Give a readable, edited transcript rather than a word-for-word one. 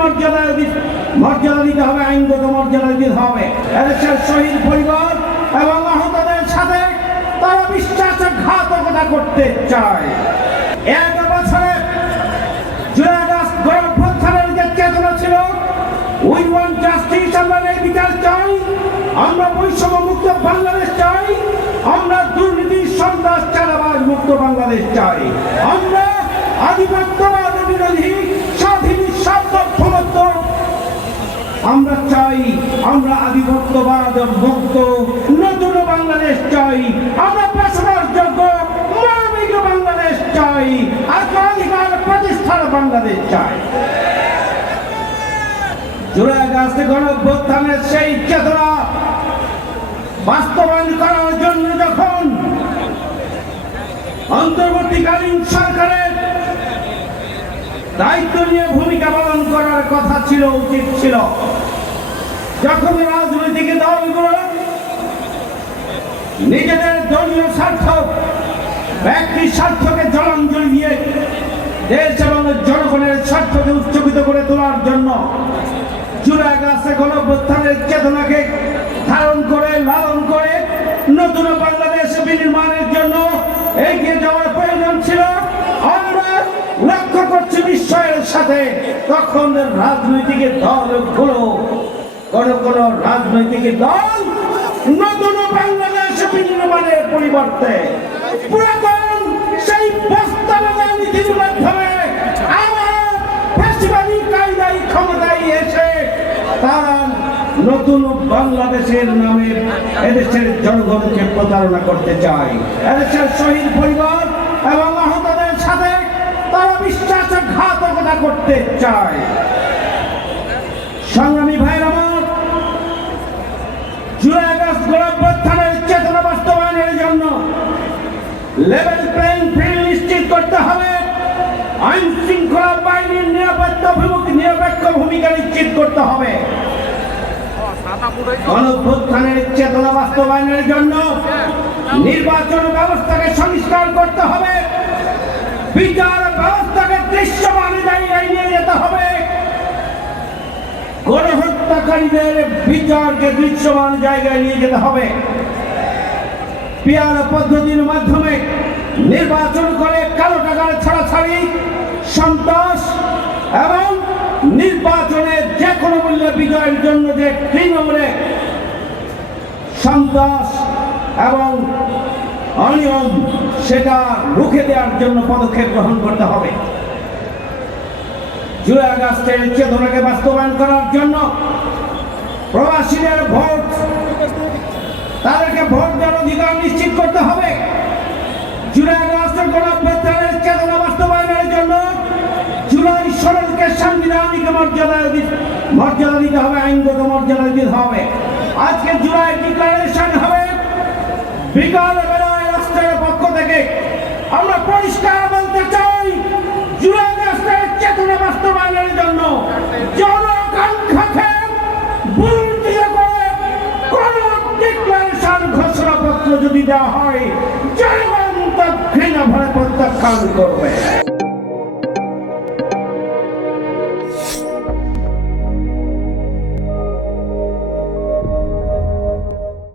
মর্যাদা দিতে হবে, আইনগত মর্যাদা দিতে হবে। এদেশের শহীদ পরিবার এবং আহতদের সাথে তারা বিশ্বাসঘাতকতা করতে চায়। এক বছরে জুলাই আগস্ট গণঅভ্যুত্থানের যে চেতনা ছিল, উই ওয়ান্ট জাস্টিস, আমরা এই বিচার চাই, আমরা বৈষম্য মুক্ত বাংলাদেশ চাই, আমরা দুর্নীতি সন্ত্রাস চাঁদাবাজ মুক্ত বাংলাদেশ চাই, আমরা আধিপত্যবাদ বিরোধী স্বাধীন সার্বভৌমত্ব আমরা চাই, আমরা আধিপত্যবাদ মুক্ত নতুন বাংলাদেশ চাই, আমরা পেশাদারযোগ্য মানবিক বাংলাদেশ চাই, অধিকার প্রতিষ্ঠার বাংলাদেশ চাই। জুলাই আগস্টে গণঅভ্যুত্থানের সেই চেতনা বাস্তবায়ন করার জন্য যখন অন্তর্বর্তীকালীন সরকারের দায়িত্ব নিয়ে ভূমিকা পালন করার কথা ছিল, উচিত ছিল, যখন রাজনৈতিক দলগুলো নিজেদের দলীয় স্বার্থ, ব্যক্তি স্বার্থকে জলাঞ্জলি দিয়ে দেশ এবং জনগণের স্বার্থকে উচ্চকিত করে তোলার জন্য জুলাই আগস্টে গণঅভ্যুত্থানের চেতনাকে ধারণ করে লালন করে নতুন বাংলাদেশ বিনির্মাণের জন্য এগিয়ে যাওয়ার প্রয়োজন ছিল। আমরা লক্ষ্য করছি বিস্ময়ের সাথে তখন রাজনৈতিক দলগুলো, কোন রাজনৈতিক দল নতুন বাংলাদেশ বিনির্মাণের পরিবর্তে পুরাতন সেই বাস্তবায়ন নীতির মাধ্যমে আবার ফ্যাসিবাদী কায়দায় ক্ষমতায় এসে তারা নতুন বাংলাদেশের নামে এদেশের জনগণকে প্রতারণা করতে চায়। এদেশের শহীদ পরিবার এবং আহতদের সাথে তারা বিশ্বাসঘাতকতা করতে চায়। সংগ্রামী ভাইয়ের আমার, জুলাই আগস্ট গণঅভ্যুত্থানের চেতনা বাস্তবায়নের জন্য লেভেল প্লেইং ফিল্ড নিশ্চিত করতে হবে, আইন শৃঙ্খলা বাহিনীর নিরপেক্ষ ভূমিকা নিশ্চিত করতে হবে। গণঅভ্যুত্থানের চেতনা বাস্তবায়নের জন্য নির্বাচন ব্যবস্থাকে সংস্কার করতে হবে, বিচার ব্যবস্থাকে দৃশ্যমান জায়গায় নিয়ে যেতে হবে, গণহত্যাকারীদের বিচারকে দৃশ্যমান জায়গায় নিয়ে যেতে হবে। পিয়ার পদ্ধতির মাধ্যমে নির্বাচন করে কালো টাকার ছাড়াছাড়ি, সন্ত্রাস এবং নির্বাচনে যে কোনো মূল্যে বিজয়ের জন্য যে তৃণমূলে সন্ত্রাস এবং অনিয়ম, সেটা রুখে দেওয়ার জন্য পদক্ষেপ গ্রহণ করতে হবে। জুলাই আগস্টের চেতনাকে বাস্তবায়ন করার জন্য প্রবাসীদের ভোট, তাদেরকে ভোট দেওয়ার অধিকার নিশ্চিত করতে হবে। জুলাই আগস্টের গণঅভ্যুত্থানের চেতনা বাস্তবায়নের জন্য জুলাই সনদকে সাংবিধানিক মর্যাদা দিতে হবে, আইনগত মর্যাদা দিতে হবে। আজকে জুলাই ডিক্লারেশন হবে, বিকাল বেলায় রাষ্ট্রের পক্ষ থেকে আমরা পরিষ্কার বলতে চাই, জুলাই আগস্টের চেতনা বাস্তবায়নের জন্য জনআকাঙ্ক্ষাকে বঞ্চিত করে কোন ডিক্লারেশন ঘোষণাপত্র যদি দেওয়া হয়, জনগণ তা ঘৃণা ভরে প্রত্যাখ্যান করবে।